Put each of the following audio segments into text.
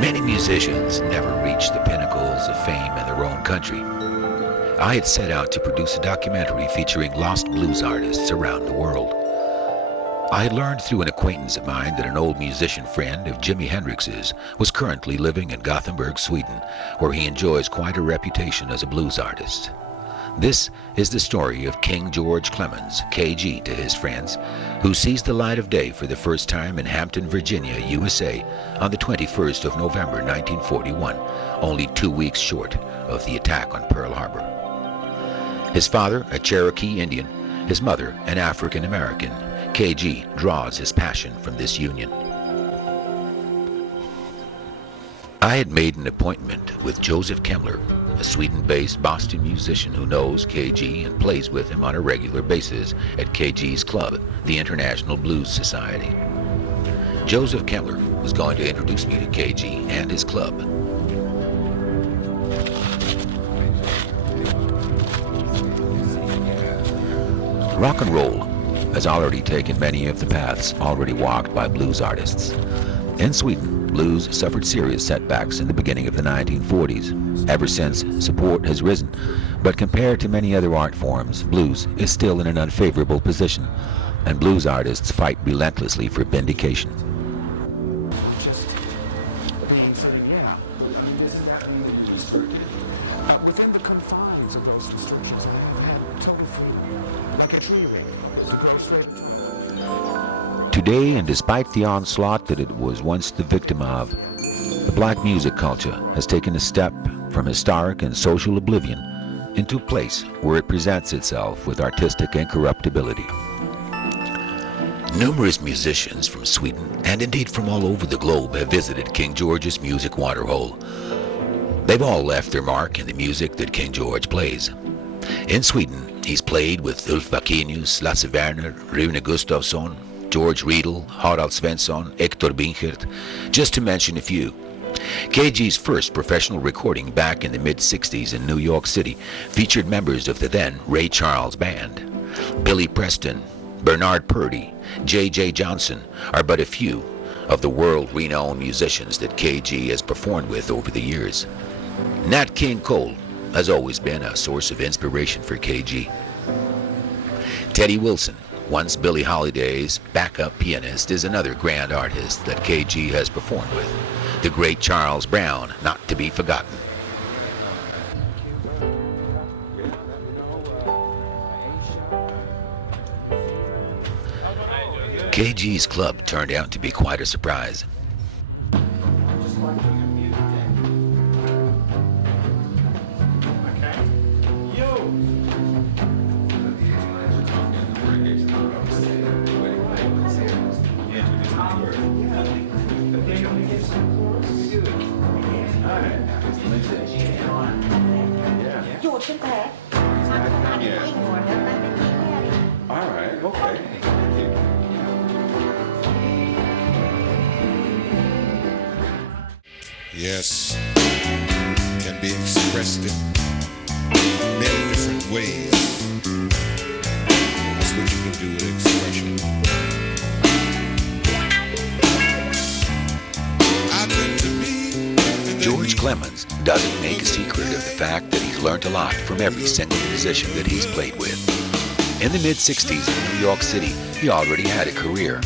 Many musicians never reach the pinnacles of fame in their own country. I had set out to produce a documentary featuring lost blues artists around the world. I had learned through an acquaintance of mine that an old musician friend of Jimi Hendrix's was currently living in Gothenburg, Sweden, where he enjoys quite a reputation as a blues artist. This is the story of King George Clemons, KG to his friends, who sees the light of day for the first time in Hampton, Virginia, USA, on the 21st of November, 1941, only 2 weeks short of the attack on Pearl Harbor. His father, a Cherokee Indian, his mother, an African American, KG draws his passion from this union. I had made an appointment with Joseph Kemmler, a Sweden-based Boston musician who knows KG and plays with him on a regular basis at KG's club, the International Blues Society. Joseph Kemmler was going to introduce me to KG and his club. Rock and roll has already taken many of the paths already walked by blues artists. In Sweden, blues suffered serious setbacks in the beginning of the 1940s. Ever since, support has risen, but compared to many other art forms, blues is still in an unfavorable position, and blues artists fight relentlessly for vindication. Today, and despite the onslaught that it was once the victim of, the black music culture has taken a step from historic and social oblivion into a place where it presents itself with artistic incorruptibility. Numerous musicians from Sweden, and indeed from all over the globe, have visited King George's music waterhole. They've all left their mark in the music that King George plays. In Sweden, he's played with Ulf Wakenius, Lasse Werner, Rune Gustafsson, George Riedel, Harald Svensson, Hector Binchert, just to mention a few. KG's first professional recording back in the mid-60s in New York City featured members of the then Ray Charles Band. Billy Preston, Bernard Purdie, J.J. Johnson are but a few of the world-renowned musicians that KG has performed with over the years. Nat King Cole has always been a source of inspiration for KG. Teddy Wilson, once Billie Holiday's backup pianist, is another grand artist that KG has performed with. The great Charles Brown, not to be forgotten. KG's club turned out to be quite a surprise. Yes, can be expressed in many different ways. That's what you can do with expression. George Clemons doesn't make a secret of the fact that he's learned a lot from every single musician that he's played with. In the mid-60s in New York City, he already had a career.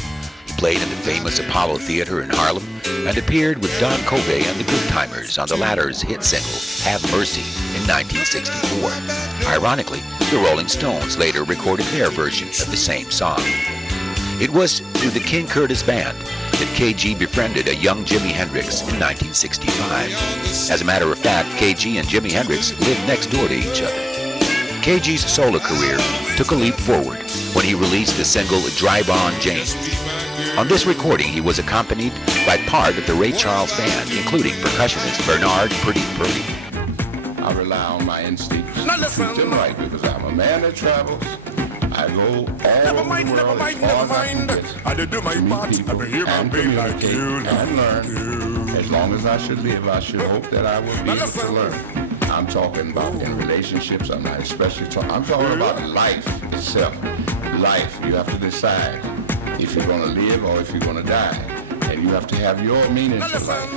He played in the famous Apollo Theater in Harlem and appeared with Don Covay and the Goodtimers on the latter's hit single, Have Mercy, in 1964. Ironically, the Rolling Stones later recorded their version of the same song. It was through the King Curtis Band that KG befriended a young Jimi Hendrix in 1965. As a matter of fact, KG and Jimi Hendrix lived next door to each other. KG's solo career took a leap forward when he released the single Drive On Jane. On this recording, he was accompanied by part of the Ray Charles Band, including percussionist Bernard Purdie. I rely on my instincts to treat them right because I'm a man that travels. I go all Never mind. I did do my part. I be here, my baby, like you. And learn. As long as I should live, I should hope that I will be able to learn. I'm talking about in relationships. I'm not especially talking. I'm talking about life itself. Life. You have to decide if you're going to live or if you're going to die. And You have to have your meaning to life.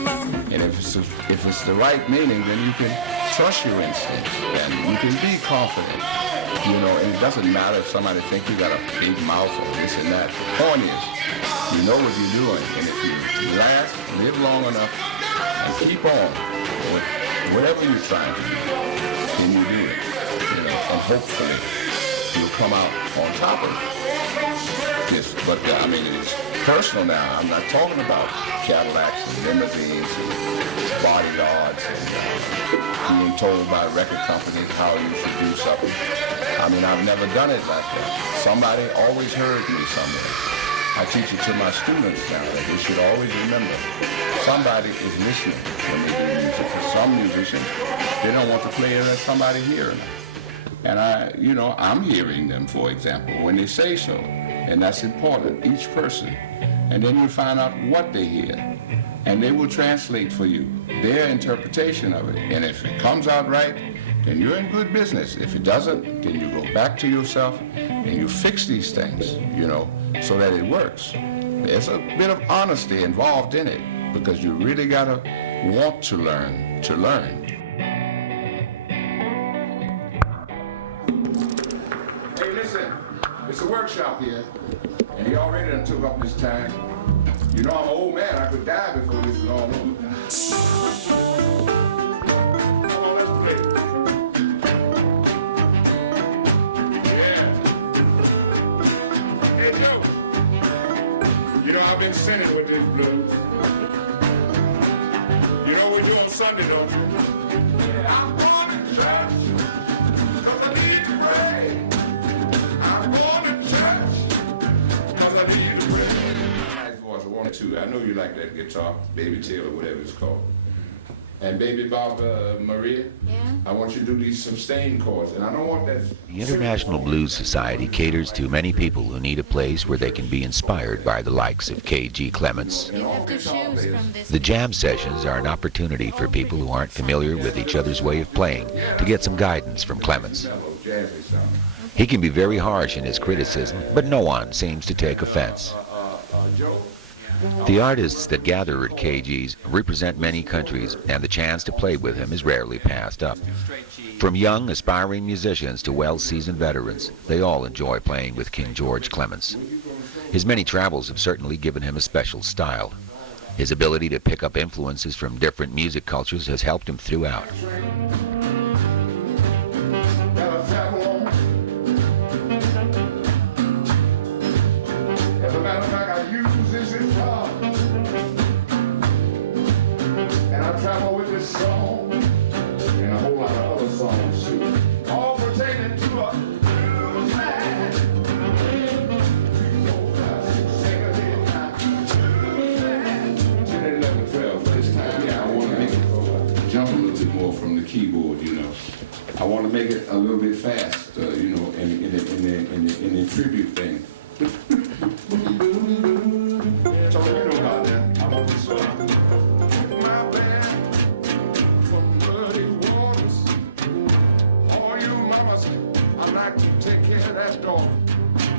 And if it's the right meaning, then you can trust your instincts and you can be confident. You know, and it doesn't matter if somebody thinks you got a big mouth or this and that. The point is, you know what you're doing, and if you last, live long enough, and keep on with whatever you're trying to do, then you do it. You know, and hopefully you'll come out on top of this. But I mean, it's personal now. I'm not talking about Cadillacs and limousines and bodyguards and being told by record companies how you should do something. I mean, I've never done it like that. Somebody always heard me somewhere. I teach it to my students now that they should always remember somebody is listening when they do music. For some musicians, they don't want to play it as somebody hearing them. And I'm hearing them, for example, when they say so. And that's important, each person. And then you find out what they hear. And they will translate for you their interpretation of it. And if it comes out right, then you're in good business. If it doesn't, then you go back to yourself and you fix these things, you know, so that it works. There's a bit of honesty involved in it because you really gotta want to learn to learn. Hey, listen, it's a workshop here, and he already done took up this time. You know, I'm an old man. I could die before this is all over. Come on, let's play. Yeah. Hey, Joe. You know, I've been sinning with this blues. You know what we do on Sunday, don't you? Yeah, I'm going to church. Because I need to pray. I'm going to church. Because I need to pray. One or two. I know you like that guitar, Baby Tail or whatever it's called. And Baby Bob Maria, I want you to do these sustained chords, and I don't want that. The International Blues Society caters to many people who need a place where they can be inspired by the likes of K.G. Clemons. You have to choose from this. The jam sessions are an opportunity for people who aren't familiar with each other's way of playing to get some guidance from Clemons. He can be very harsh in his criticism, but no one seems to take offense. The artists that gather at KG's represent many countries, and the chance to play with him is rarely passed up. From young, aspiring musicians to well-seasoned veterans, they all enjoy playing with King George Clemons. His many travels have certainly given him a special style. His ability to pick up influences from different music cultures has helped him throughout. Keyboard, you know. I want to make it a little bit fast, you know, in the tribute thing. So you know about that. I want this my band from muddy waters. All you mamas, I like to take care of that dog.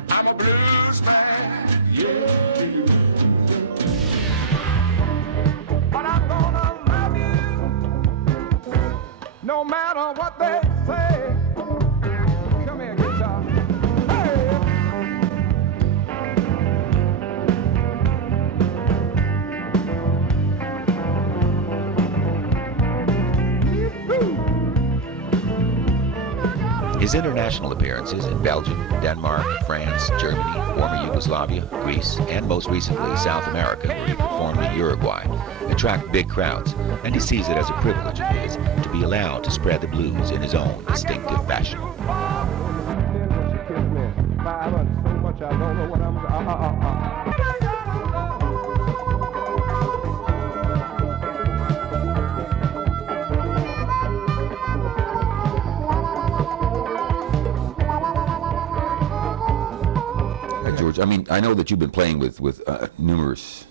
I'm a blues man, yeah. But I'm gonna love you. No matter what they say. Come here, guitar. Hey! His international appearances in Belgium, Denmark, France, Germany, former Yugoslavia, Greece, and most recently South America, where he performed in Uruguay, attract big crowds, and he sees it as a privilege of his to be allowed to spread the blues in his own distinctive fashion. George, I mean, I know that you've been playing with numerous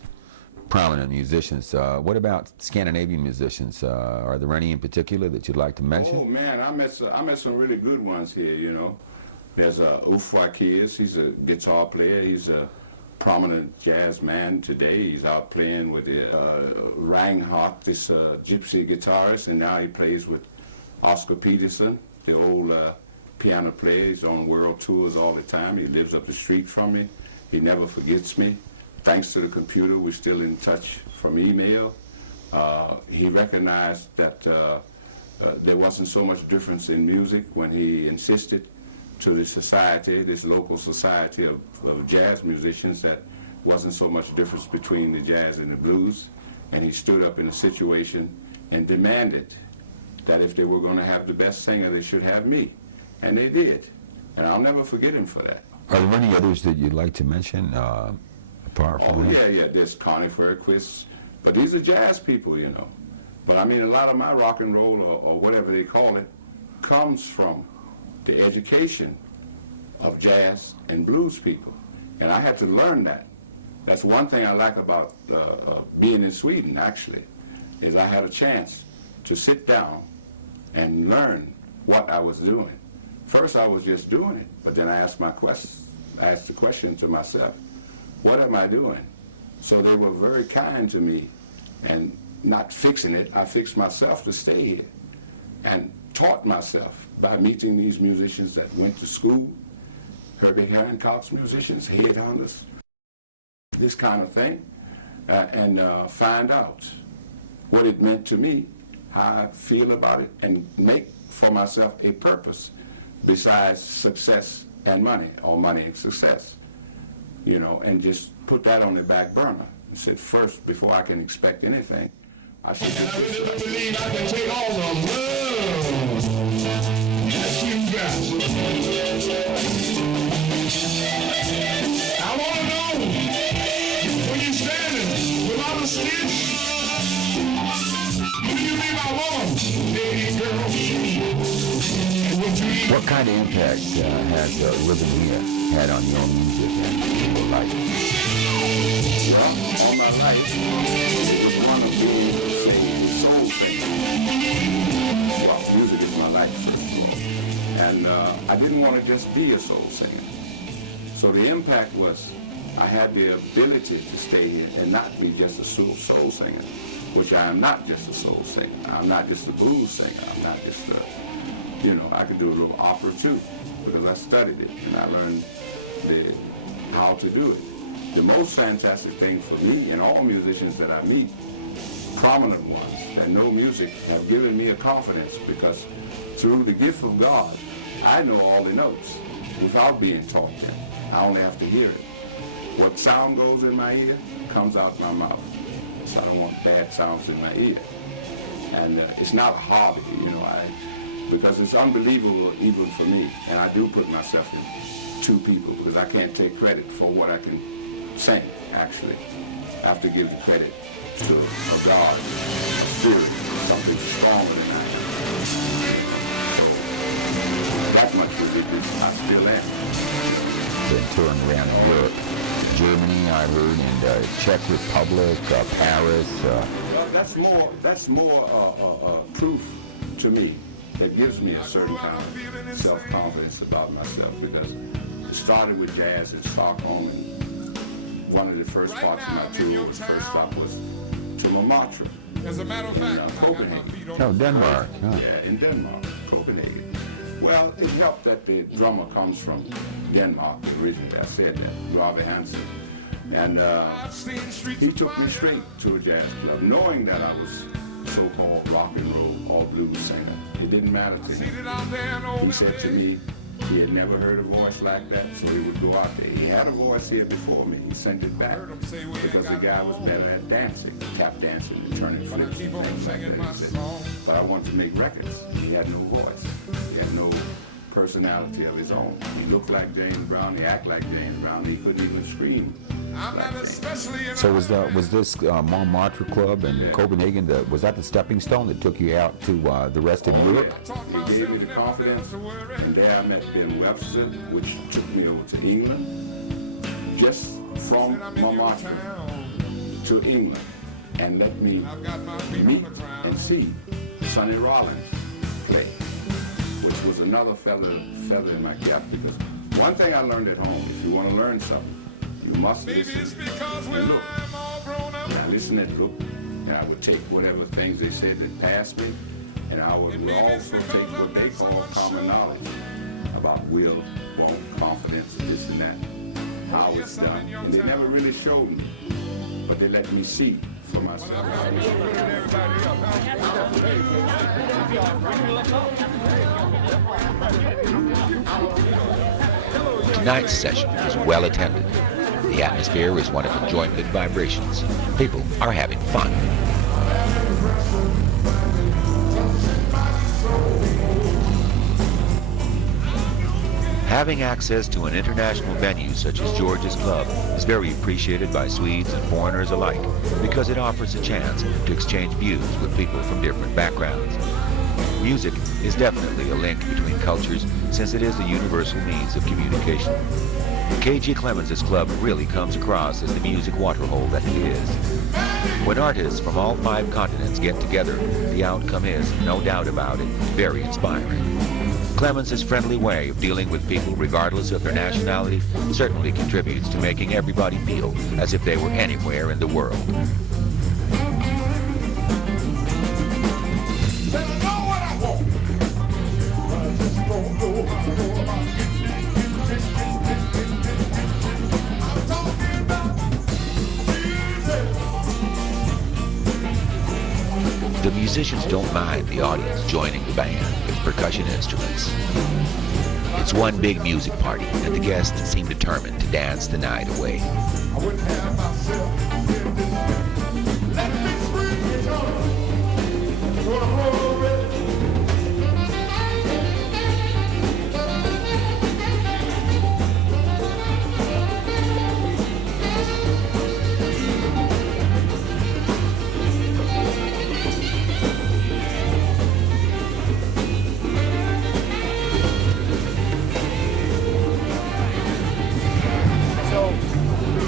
prominent musicians. What about Scandinavian musicians? Are there any in particular that you'd like to mention? Oh man, I met some really good ones here. You know, there's Ufwa Kids. He's a guitar player. He's a prominent jazz man today. He's out playing with Reinhardt, this gypsy guitarist, and now he plays with Oscar Peterson, the old piano player. He's on world tours all the time. He lives up the street from me. He never forgets me. Thanks to the computer, we're still in touch from email. He recognized that there wasn't so much difference in music when he insisted to the society, this local society of jazz musicians, that wasn't so much difference between the jazz and the blues. And he stood up in a situation and demanded that if they were going to have the best singer, they should have me. And they did. And I'll never forget him for that. Are there any others that you'd like to mention apart from that? Yeah, there's Connie Fairquist. But these are jazz people, you know. But I mean, a lot of my rock and roll, or whatever they call it, comes from the education of jazz and blues people. And I had to learn that. That's one thing I like about being in Sweden, actually, is I had a chance to sit down and learn what I was doing. First, I was just doing it, but then I asked the question to myself, what am I doing? So they were very kind to me, and not fixing it, I fixed myself to stay here, and taught myself by meeting these musicians that went to school, Herbie Hancock's musicians, headhunters, this kind of thing, and find out what it meant to me, how I feel about it, and make for myself a purpose besides success and money, or money and success, you know, and just put that on the back burner. I said, first, before I can expect anything, I should just... I really believe I can take all the love that you got. I want to know, when you're standing without a stitch, do you leave my woman, hey girl? What kind of impact has living here had on your music and your life? Well, all my life, it was one of being a soul singer. Well, music is my life, first of all. And I didn't want to just be a soul singer. So the impact was I had the ability to stay here and not be just a soul singer, which I am not just a soul singer. I'm not just a blues singer. I'm not just a... You know, I could do a little opera too, because I studied it and I learned how to do it. The most fantastic thing for me and all musicians that I meet, prominent ones that know music, have given me a confidence, because through the gift of God, I know all the notes without being taught them. I only have to hear it. What sound goes in my ear comes out my mouth. So I don't want bad sounds in my ear. And it's not a hobby, you know, because it's unbelievable even for me, and I do put myself in two people, because I can't take credit for what I can sing, actually. I have to give the credit to a God, a spirit, something stronger than I am. So, that much ridiculous, I still am. Been touring around Europe, Germany, I heard, and Czech Republic, Paris. Well, that's more proof to me. That gives me a certain kind of self-confidence about myself, because it started with jazz in Stockholm, and one of the first parts of my tour, first stop was to Montmartre. As a matter of fact, Copenhagen. Oh, Denmark. Huh? Yeah, in Denmark, Copenhagen. Well, it helped that the drummer comes from Denmark originally. I said that, Robbie Hansen. And he took me straight to a jazz club, knowing that I was so-called rock and roll, all blues singer. It didn't matter to him. He said to me he had never heard a voice like that, so he would go out there. He had a voice here before me. He sent it back because the guy was better at dancing, tap dancing and turning flips and things like that. He said, but I wanted to make records. He had no voice. He had no personality of his own. He looked like James Brown. He acted like James Brown. He couldn't even scream. So was this Montmartre Club in Copenhagen, was that the stepping stone that took you out to the rest of Europe? Yeah. He gave me the confidence, and there I met Ben Webster, which took me over to England, just from Montmartre to England, and let me meet and see Sonny Rollins play, which was another feather in my cap, because one thing I learned at home, if you want to learn something, You must Maybe listen it's because when and look. I'm all grown up. And I listened and looked, and I would take whatever things they said that passed me, and I would also take what they call common knowledge about will, want, confidence, this and that, how it's done. And they never really showed me, but they let me see for myself. Tonight's session is well attended. The atmosphere is one of enjoyment and vibrations. People are having fun. Having access to an international venue such as George's Club is very appreciated by Swedes and foreigners alike because it offers a chance to exchange views with people from different backgrounds. Music is definitely a link between cultures since it is a universal means of communication. K.G. Clemons' club really comes across as the music waterhole that it is. When artists from all 5 continents get together, the outcome is, no doubt about it, very inspiring. Clemons' friendly way of dealing with people regardless of their nationality certainly contributes to making everybody feel as if they were anywhere in the world. The musicians don't mind the audience joining the band with percussion instruments. It's one big music party, and the guests seem determined to dance the night away.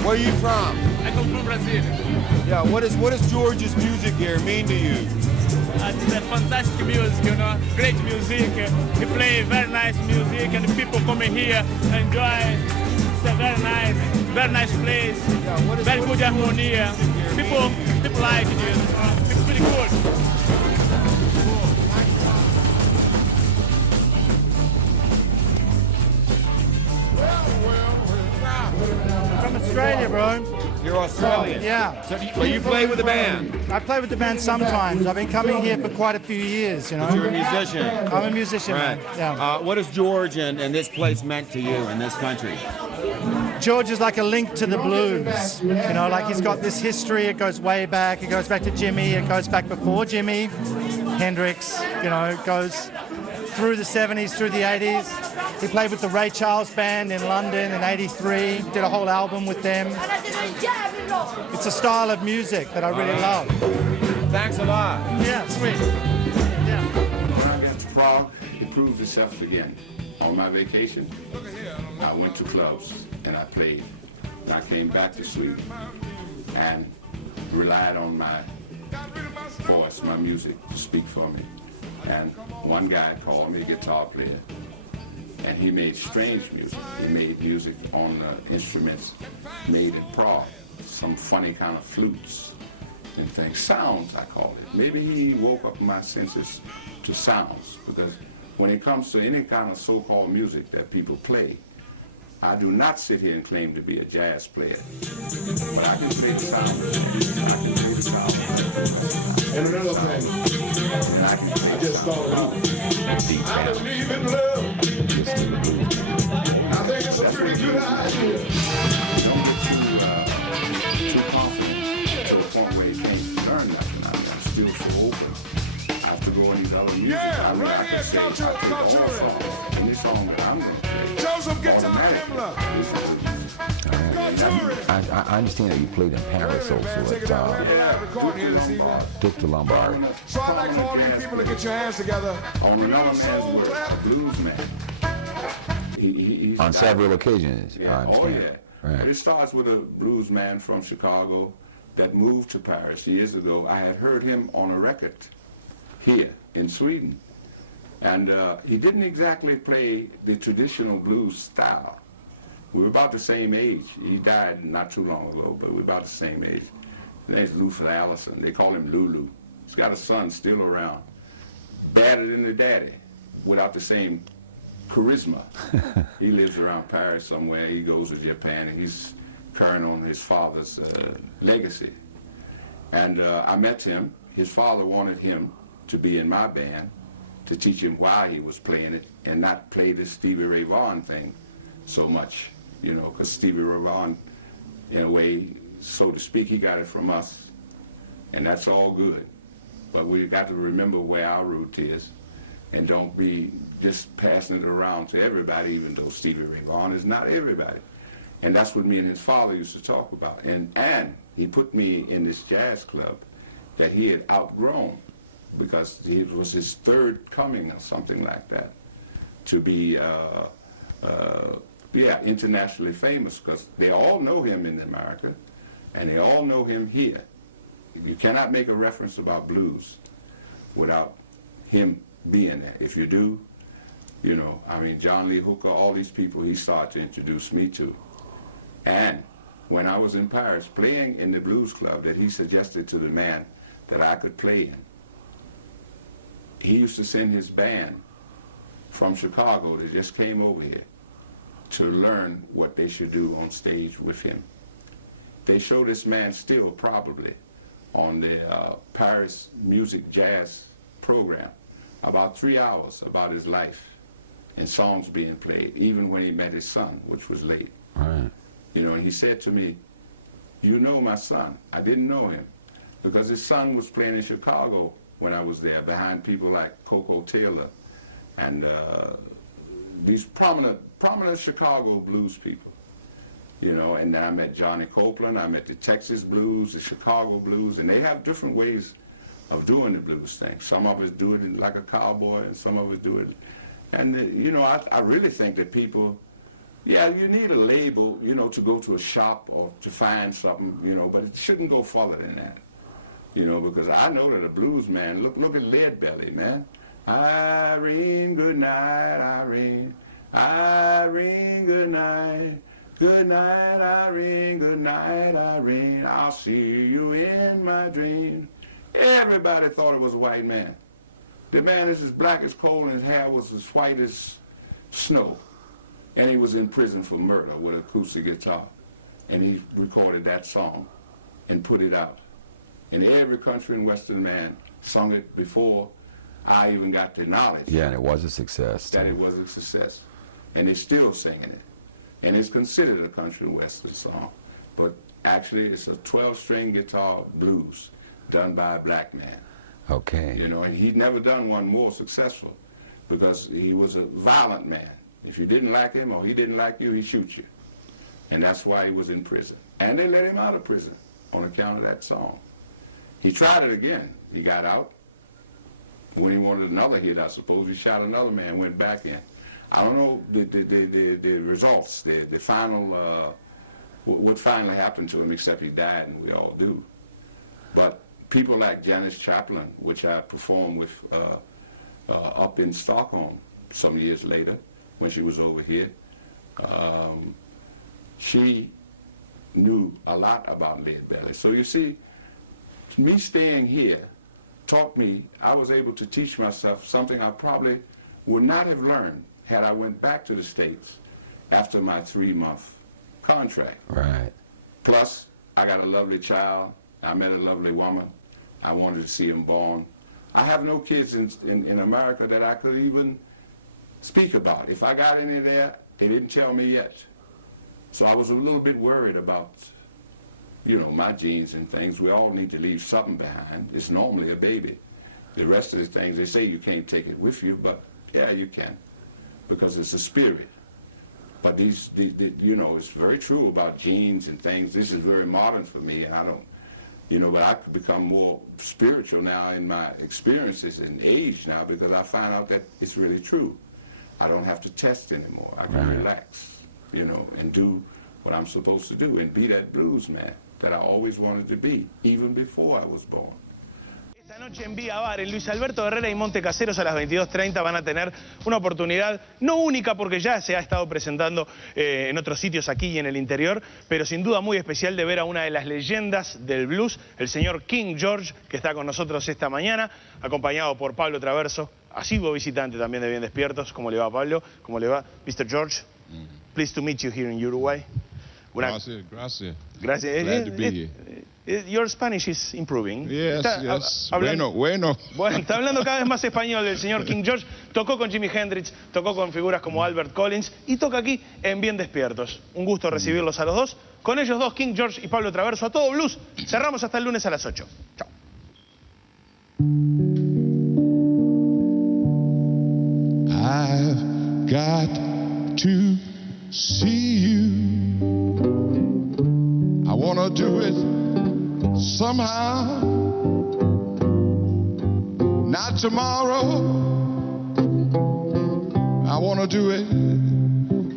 Where are you from? I come from Brazil. Yeah, what does George's music here mean to you? It's a fantastic music, you know, great music. He play very nice music, and people coming here enjoy. It's a very nice place. Yeah, Very good harmony. People like it. It's pretty good. From Australia, bro. You're Australian. Yeah. So you play with the band. I play with the band sometimes. I've been coming here for quite a few years, you know. You're a musician. I'm a musician, Right. man. Yeah. What has George and this place meant to you in this country? George is like a link to the blues. You know, like he's got this history. It goes way back. It goes back to Jimi. It goes back before Jimi Hendrix. You know, it goes through the 70s, through the 80s. He played with the Ray Charles Band in London in '83. Did a whole album with them. It's a style of music that I really love. Thanks a lot. Yeah, sweet. Yeah. When I got to Prague, it proved itself again. On my vacation, I went to clubs and I played. And I came back to Sweden and relied on my voice, my music, to speak for me. And one guy called me a guitar player, and he made strange music. He made music on instruments made in Prague, some funny kind of flutes and things. Sounds, I call it. Maybe he woke up my senses to sounds, because when it comes to any kind of so-called music that people play, I do not sit here and claim to be a jazz player, but I can play the sound. I can play the sound. And another thing, And I can play I just thought about, I believe in love. I think it's a pretty good idea. Don't get too confident to the point where you can't learn nothing. I'm still so open. I have to go in these other music. Yeah, I mean, right I here, can say, culture, I take all culture. songs. Any song that I'm going to play. Joseph Guitar I understand that you played in Paris also at Dick de Lombard. So I'd like for all you people to get your hands together. On another man's Soul work, clap. a bluesman. He's On a guy- several occasions, I Yeah, understand. Oh, yeah. Right. It starts with a blues man from Chicago that moved to Paris years ago. I had heard him on a record here in Sweden. And he didn't exactly play the traditional blues style. We were about the same age. He died not too long ago, but we're about the same age. His name's Luther Allison. They call him Lulu. He's got a son still around. Badder than the daddy, without the same charisma. He lives around Paris somewhere. He goes to Japan, and he's carrying on his father's legacy. And I met him. His father wanted him to be in my band to teach him why he was playing it and not play this Stevie Ray Vaughan thing so much, you know, because Stevie Ray Vaughan, in a way, so to speak, he got it from us, and that's all good. But we got to remember where our root is and don't be just passing it around to everybody, even though Stevie Ray Vaughan is not everybody. And that's what me and his father used to talk about. And he put me in this jazz club that he had outgrown, because it was his third coming or something like that, to be internationally famous, because they all know him in America and they all know him here. You cannot make a reference about blues without him being there. If you do, you know, I mean, John Lee Hooker, all these people he started to introduce me to. And when I was in Paris playing in the blues club that he suggested to the man that I could play in, he used to send his band from Chicago that just came over here to learn what they should do on stage with him. They show this man still probably on the Paris music jazz program about 3 hours about his life and songs being played, even when he met his son, which was late. Right. You know, and he said to me, "You know my son." I didn't know him because his son was playing in Chicago when I was there, behind people like Coco Taylor and these prominent Chicago blues people. You know, and then I met Johnny Copeland, I met the Texas blues, the Chicago blues, and they have different ways of doing the blues thing. Some of us do it like a cowboy, and some of us do it. And, you know, I really think that people, yeah, you need a label, you know, to go to a shop or to find something, you know, but it shouldn't go further than that. You know, because I know that a blues man, look at Leadbelly, man. Irene, good night, Irene. Irene, good night. Good night, Irene. Good night, Irene. I'll see you in my dream. Everybody thought it was a white man. The man is as black as coal and his hair was as white as snow. And he was in prison for murder with an acoustic guitar. And he recorded that song and put it out. And every country and Western man sung it before I even got the knowledge. Yeah, and it was a success. That it was a success. And they're still singing it. And it's considered a country and Western song. But actually, it's a 12-string guitar blues done by a black man. Okay. You know, and he'd never done one more successful because he was a violent man. If you didn't like him or he didn't like you, he'd shoot you. And that's why he was in prison. And they let him out of prison on account of that song. He tried it again. He got out. When he wanted another hit, I suppose, he shot another man, went back in. I don't know the results, the final, what finally happened to him, except he died, and we all do. But people like Janis Joplin, which I performed with up in Stockholm some years later, when she was over here, she knew a lot about Leadbelly. So you see, me staying here taught me, I was able to teach myself something I probably would not have learned had I went back to the States after my 3-month contract. Right. Plus, I got a lovely child. I met a lovely woman. I wanted to see him born. I have no kids in America that I could even speak about. If I got any there, they didn't tell me yet. So I was a little bit worried about, you know, my genes and things. We all need to leave something behind. It's normally a baby. The rest of the things, they say you can't take it with you, but yeah, you can, because it's a spirit. But these you know, it's very true about genes and things. This is very modern for me, and I don't, you know, but I could become more spiritual now in my experiences and age now, because I find out that it's really true. I don't have to test anymore. I can relax, you know, and do what I'm supposed to do and be that blues man that I always wanted to be, even before I was born. Esta noche en Vía Bar, en Luis Alberto Herrera y Monte Caseros a las 22:30 van a tener una oportunidad no única porque ya se ha estado presentando en otros sitios aquí y en el interior, pero sin duda muy especial de ver a una de las leyendas del blues, el señor King George, que está con nosotros esta mañana, acompañado por Pablo Traverso, asiduo visitante también de Bien Despiertos. ¿Cómo le va, Pablo? ¿Cómo le va, Mr. George? Pleased to meet you here in Uruguay. Gracias, gracias. Gracias. Glad to be here. Your Spanish is improving. Yes, yes. Bueno. Bueno, está hablando cada vez más español el señor King George. Tocó con Jimi Hendrix, tocó con figuras como Albert Collins y toca aquí en Bien Despiertos. Un gusto recibirlos a los dos. Con ellos dos, King George y Pablo Traverso, a todo blues. Cerramos hasta el lunes a las 8. Chao. I've got to see you. I wanna do it somehow. Not tomorrow. I wanna do it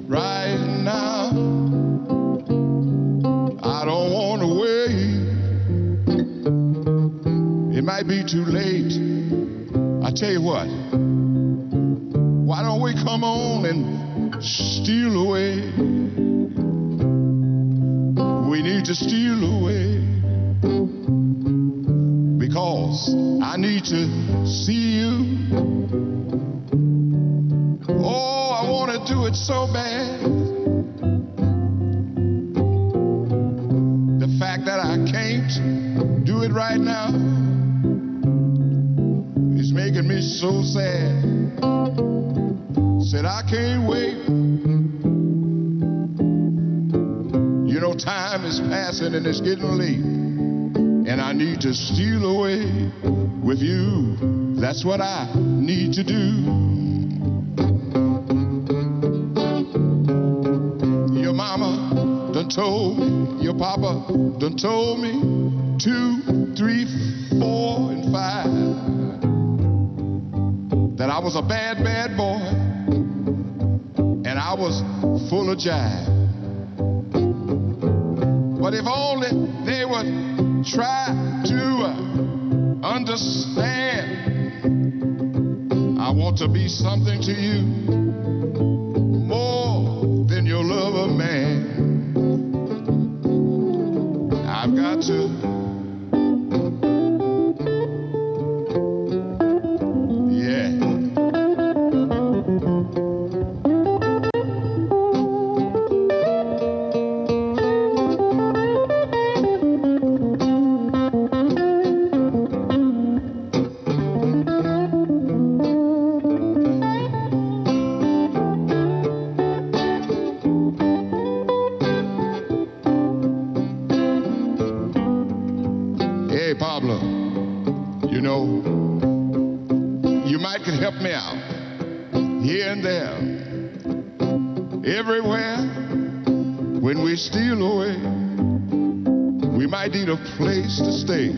right now. I don't wanna wait. It might be too late. I tell you what. Why don't we come on and steal away? We need to steal away because I need to see you. Oh, I want to do it so bad. The fact that I can't do it right now is making me so sad. Said I can't wait. You know, time is passing and it's getting late, and I need to steal away with you. That's what I need to do. Your mama done told me, your papa done told me 2, 3, 4, and 5 that I was a bad, bad boy. And I was full of jive. But if only they would try to understand, I want to be something to you more than your lover man. I've got to place to stay.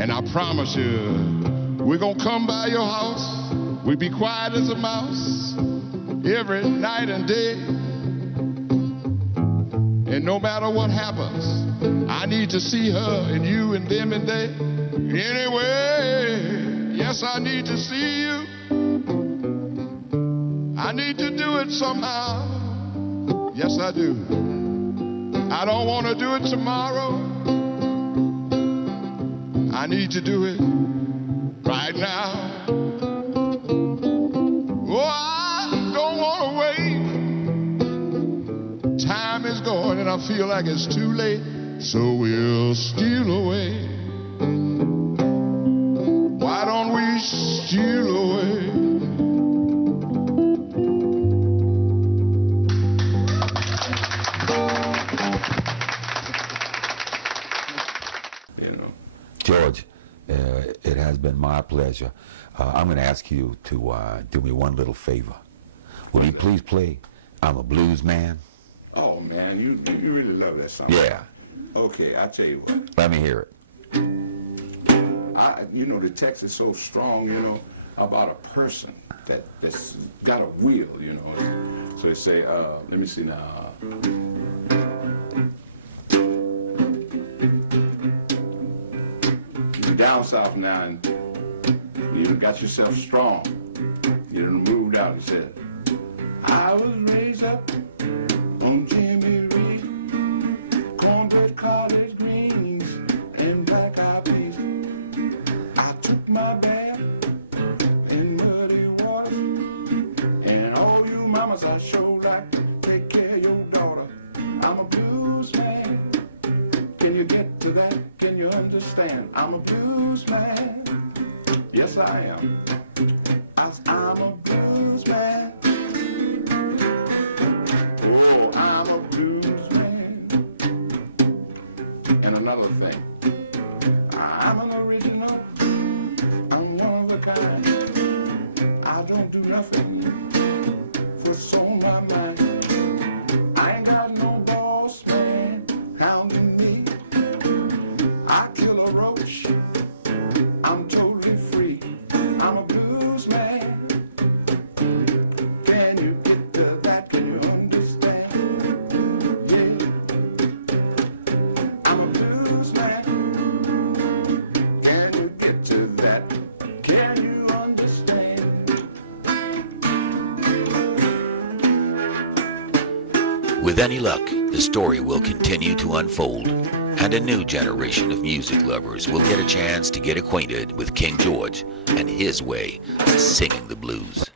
And I promise you, we're gonna come by your house. We be quiet as a mouse every night and day. And no matter what happens, I need to see her and you and them and they. Anyway, yes, I need to see you. I need to do it somehow. Yes, I do. I don't want to do it tomorrow. I need to do it right now. Oh, I don't want to wait. Time is going and I feel like it's too late. So we'll steal away. Why don't we steal away? George, it has been my pleasure. I'm going to ask you to do me one little favor. Will you please play I'm a Blues Man? Oh, man, you really love that song. Yeah. Okay, I'll tell you what. Let me hear it. You know, the text is so strong, you know, about a person that's got a will, you know. So they say, let me see now. down south now and you done got yourself strong. You done moved out, he said. I was raised up on Jimmy Reed, cornbread, collard greens, and black eyed peas. I took my bath in muddy waters, and all you mamas I sure like to take care of your daughter. I'm a blues man. Can you get to that? Can you understand? I'm a blues man. Yes, I am. I'm a blues man. Oh, I'm a blues man. And another thing, I'm an original. I'm one of a kind. I don't do nothing for so my mind. I ain't got no boss man hounding me. I kill a roach. I'm totally free. I'm a blues man. Can you get to that? Can you understand? Yeah. I'm a blues man. Can you get to that? Can you understand? With any luck, the story will continue to unfold, and a new generation of music lovers will get a chance to get acquainted with King George and his way of singing the blues.